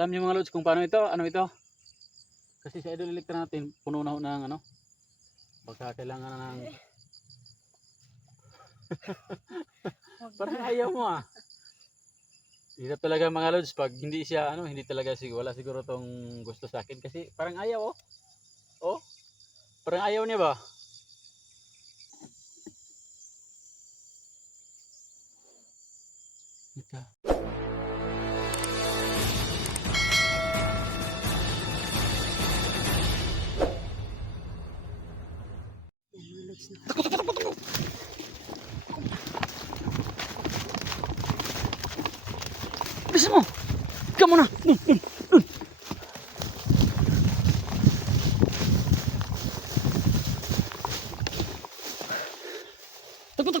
Alam niyo mga lods kung paano ito? Ano ito? Kasi sa idol electric natin, puno na ho ng ano. Baka kailangan na ng... Parang ayaw mo ah. Hirap talaga mga lods pag hindi siya ano, hindi talaga wala siguro tong gusto sa akin kasi parang ayaw oh. Oh. Parang ayaw niya ba? Ika. Bisa mo. Kamu na. Takut.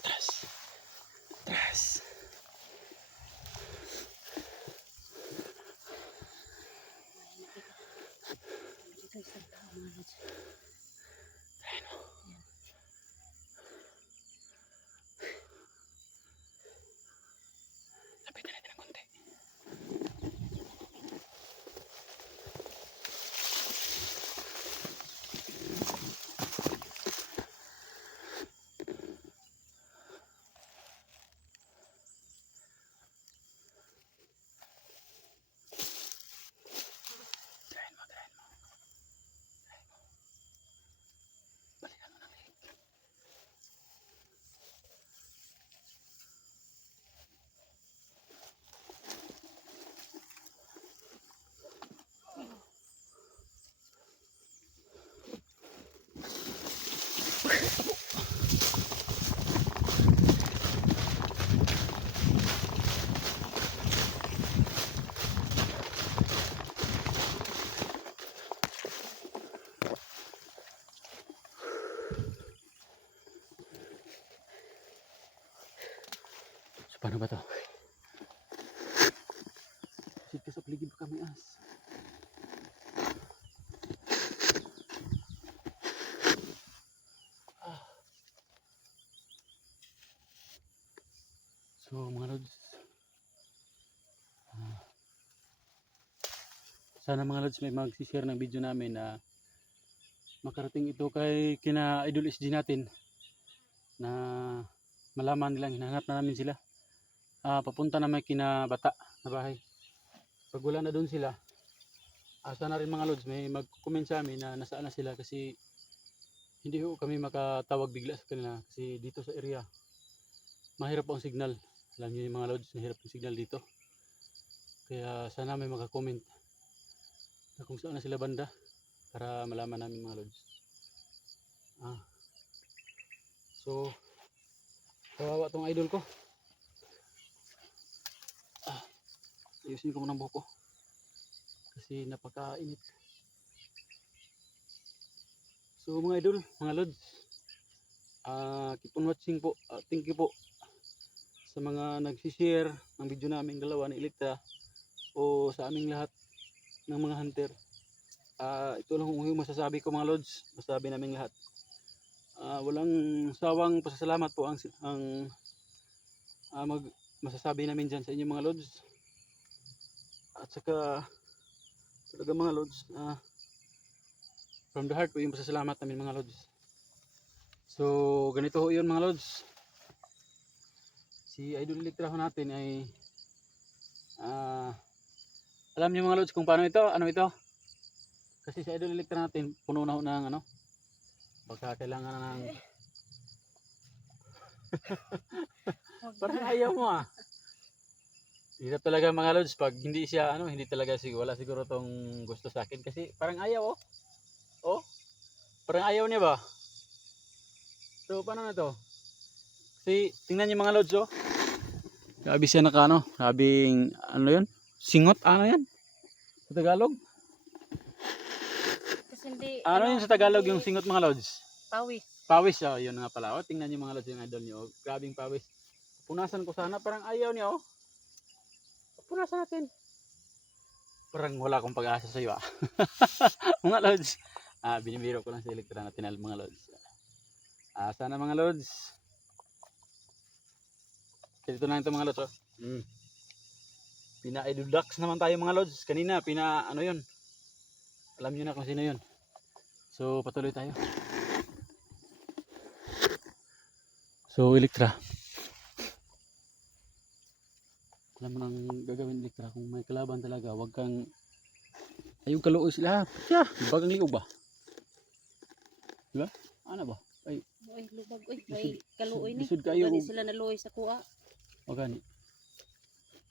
Atras. Lapitan natin ng konti. Tirahin mo. Balikan mo ng leg. So paano ba to? Kasi sa paligid pa kami as. So mga lods, sana mga lods may mag-share ng video namin na makarating ito kay kina Idol SG natin na malaman nilang hinahanap na namin sila. Papunta naman kina Bata na bahay. Pag wala na doon sila, sana rin mga lods may mag-comment sa amin na nasaan na sila kasi hindi ho kami makatawag bigla sa kanila kasi dito sa area mahirap po ang signal. Alam niyo yung mga lods, mahirap ang signal dito. Kaya sana may mag-comment na kung saan na sila banda para malaman namin mga lods. So kawawa tong idol ko. Ayusin ko muna ang buhok ko kasi napakainit. So mga idol, mga lods, keep on watching po. Thank you po sa mga nagsishare ng video namin dalawa ni Electra o sa aming lahat ng mga hunter. Ito lang yung masasabi ko mga lods, masasabi namin lahat. Walang sawang pasasalamat po ang masasabi namin dyan sa inyo mga lods. At saka talaga mga lods, from the heart po yung pasasalamat namin mga lods. So ganito ho yun mga lods. Si Idol Electra ho natin ay alam niyo mga lods kung paano ito, ano ito? Kasi si Idol Electra natin puno na ho ng ano. Baka kailangan na ng parang ayaw mo ah. Hirap talaga mga lods pag hindi siya ano, hindi talaga wala siguro tong gusto sa akin kasi parang ayaw oh. Oh. Parang ayaw niya ba? So paano na to? Kasi tingnan niyo mga lods oh. Grabe siya naka ano, grabing ano 'yun? Singot ano 'yan? Sa Tagalog? Kasi hindi, Ano 'yun sa Tagalog yung singot mga lods? pawis. Pawis oh, 'yun nga pala. Oh, tingnan niyo mga lods yung idol niyo. Oh. Grabing pawis. Punasan ko sana parang ayaw niya oh. punasan natin. Parang wala akong pag-asa sa iyo, ah. Mga lods. Binibiro ko lang si Electra na tinal, mga lods. Sana mga lods. Dito na ito, mga lods, oh. Pina-idudaks naman tayo, mga lods. Kanina, ano yun. Alam nyo na kung sino yun. So, patuloy tayo. So, Electra. Alam mo nang gagawin, Electra. Kung may kalaban talaga, wag kang ayong kaluoy sila. Siya, bagang liog ba? Diba? Ano ba? Ay, Uy, lubag. Uy, may kaluoy ni. lisod kayo. Gani sila naluoy sa kuha. O gani.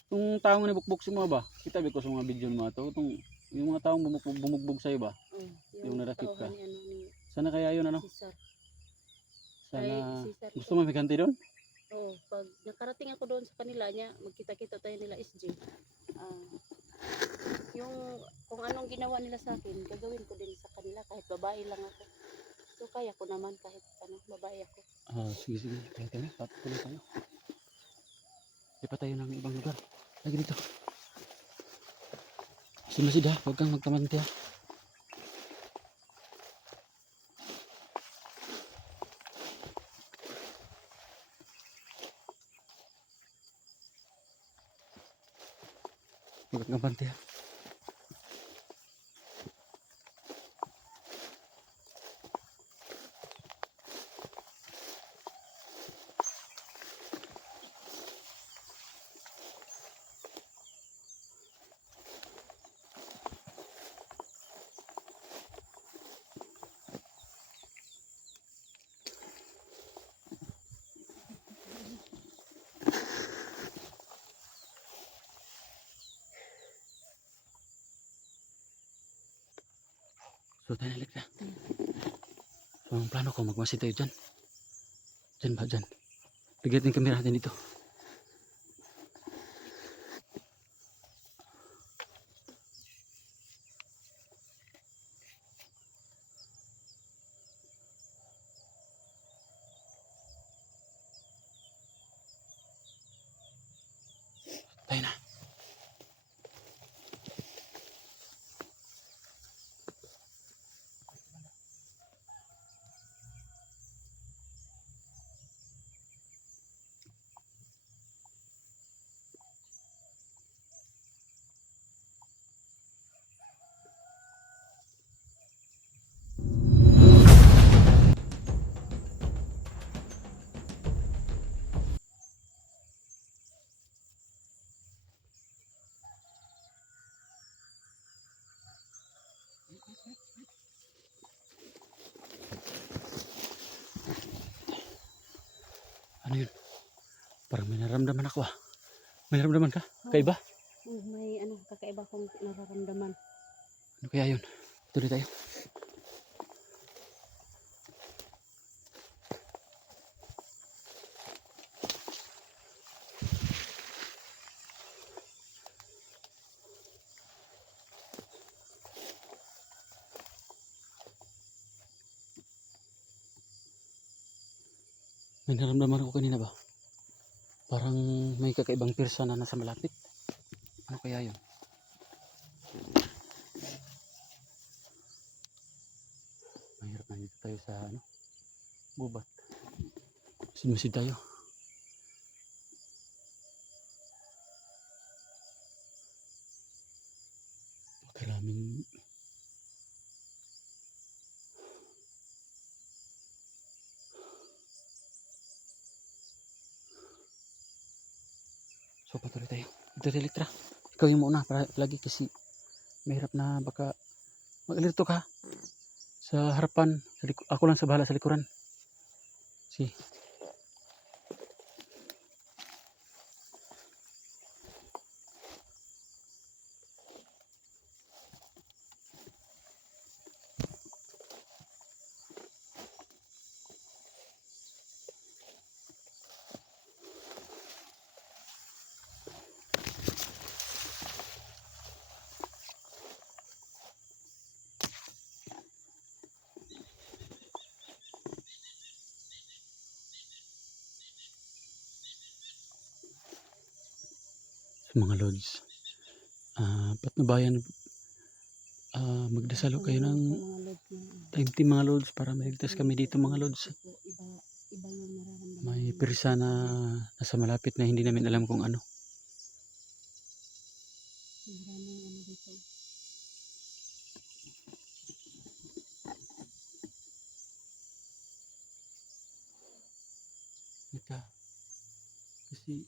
Itong taong ni bukbuk si mga ba? Kita ba ko sa mga video mga to? Yung mga taong bumugbog sa'yo ba? Yung narakip ka. Ni, Sana kaya yun, ano? Cesar. Sana Cesar. gusto mo may ganti doon? Oo, pag nakarating ako doon sa kanila niya, magkita-kita tayo nila SJ. Yung kung anong ginawa nila sa akin, gagawin ko din sa kanila kahit babae lang ako. So kaya ko naman kahit babae ako. Sige. Kaya tayo, patuloy tayo. Lipat tayo ng ibang lugar. Lagi dito. Simasid ha, huwag kang magkamanti ha. Huwag kang magkamanti ha. So tayo nalik na. So ang plano ko, magmasid tayo dyan. Dyan ba, dyan. Lagyan natin kamera natin dito. Tayo na. Ano yun? Parang may naramdaman ako ah. May naramdaman ka? Kaiba? May kakaiba kong nararamdaman. Ano kaya yun? Tuloy tayo. May naramdaman ako kanina ba? Parang may kakaibang pirsa na nasa malapit. Ano kaya yun? Mahirap na dito tayo sa gubat. Sinusid tayo. Maraming so patuloy tayo. Ito si Electra. Ikaw yung muna para lagi kasi mahirap na baka mag-alerto ka sa harapan. Ako lang sa bahala sa likuran. Si. Mga lods. patnubayan, magdasalo kayo ng Mga lods na, time team mga lods para maligtas kami dito mga lods. kasi po, iba yung nararamdaman May namin pirsa na nasa malapit na hindi namin alam kung ano. maraming ano dito. Ika, kasi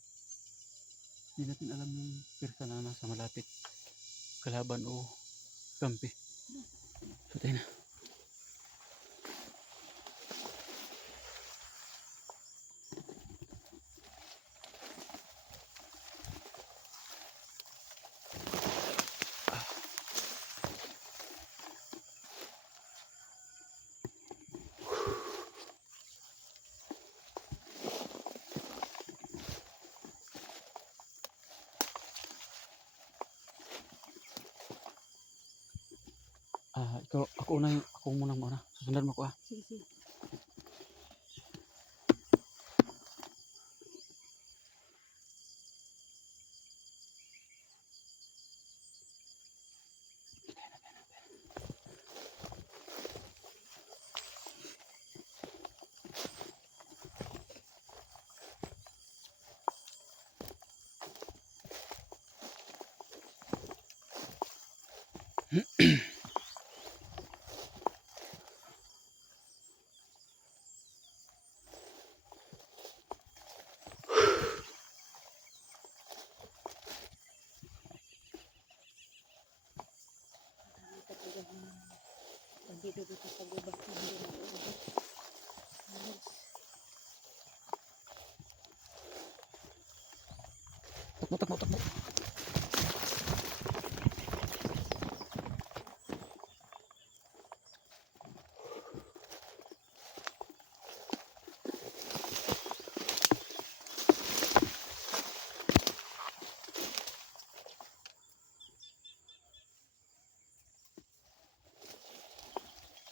hindi natin alam yung pirsa na nasa malapit. Kalaban o kampi. So tayo na. Ikaw, ako muna. Susundan mo ko ah. Sige, sige. Dito sa gubat na hindi na uubos. Takbo.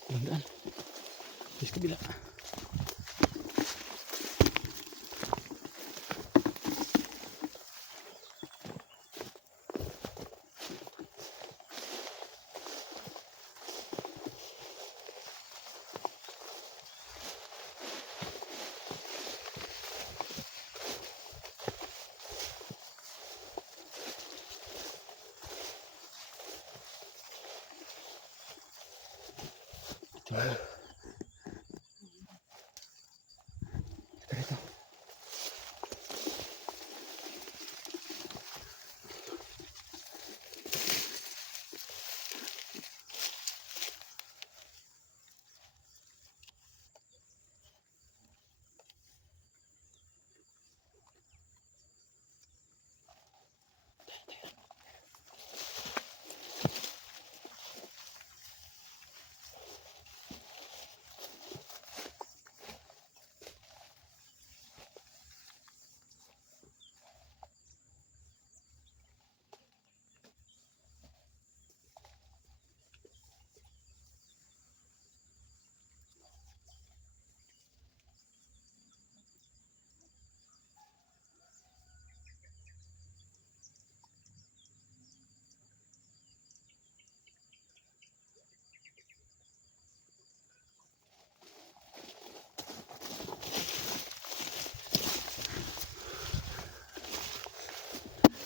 Landaan. Terus kabila. Ito na. Ito.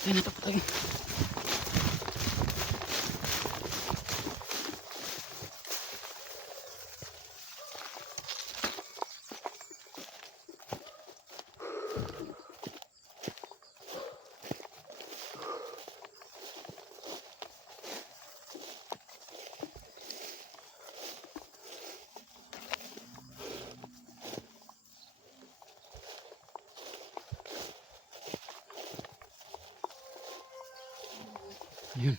Ayan, natakot lagi. Ayun.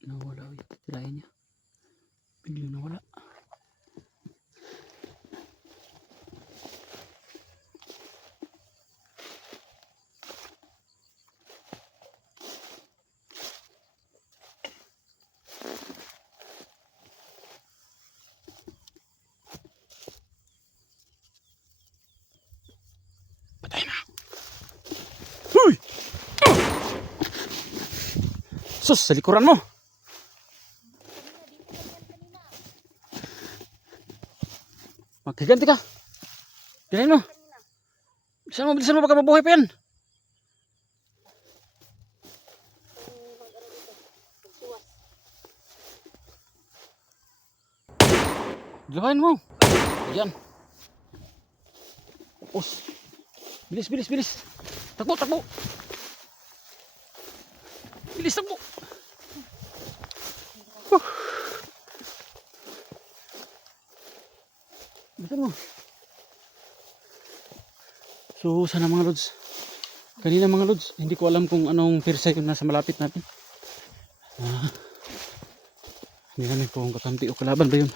Nawala ulit. Tirayan niya. Biglang nawala. Patay na. Huy! Sus, sa likuran mo. Maghiganti ka. Bilisan mo. Bilisan mo baka mabuhay pa yan. Dilawain mo. Ayan. Os. Bilis. Takbo. Bilis, takbo. Bilisan mo. So, sana mga lods. Kanina mga lods, hindi ko alam kung anong persa yung nasa malapit natin. Hindi namin kung kakampi o kalaban ba yun.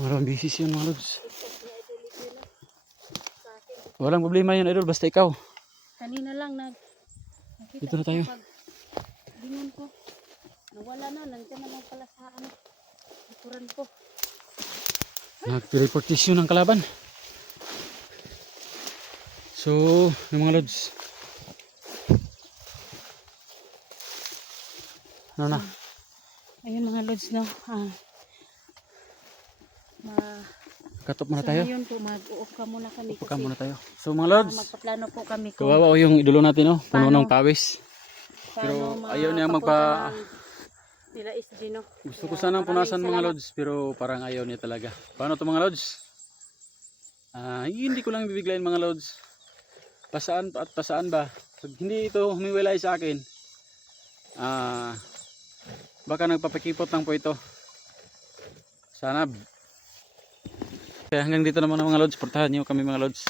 Maraming bisis yun mga lods. Walang problema yun idol, basta ikaw. Kanina lang nakita Dito na tayo. Lingon ko. Nawala na, nandiyan na lang pala sa likuran ko. Nag-reportisyon ng kalaban. So, yung mga lods. Ano na? Ayun mga lods, no. Katop muna tayo. Ngayon po, mag-uok ka muna kami. Upo ka muna tayo. So mga lods, magpaplano po kami kung kawawa o yung idolo natin, oh. Puno ng Paano? pawis. Pero ayaw niya magpa... nila SG, no? Gusto ko Kaya sanang punasan maraming mga salamat. lods, pero parang ayaw niya talaga. Paano to mga lods? Hindi ko lang bibiglayin mga lods. Pasaan at pasaan ba? Pag hindi ito humiwalay sa akin, baka nagpapakipot lang po ito. Sana. Kaya hanggang dito naman mga lods, portahan niyo kami mga lods.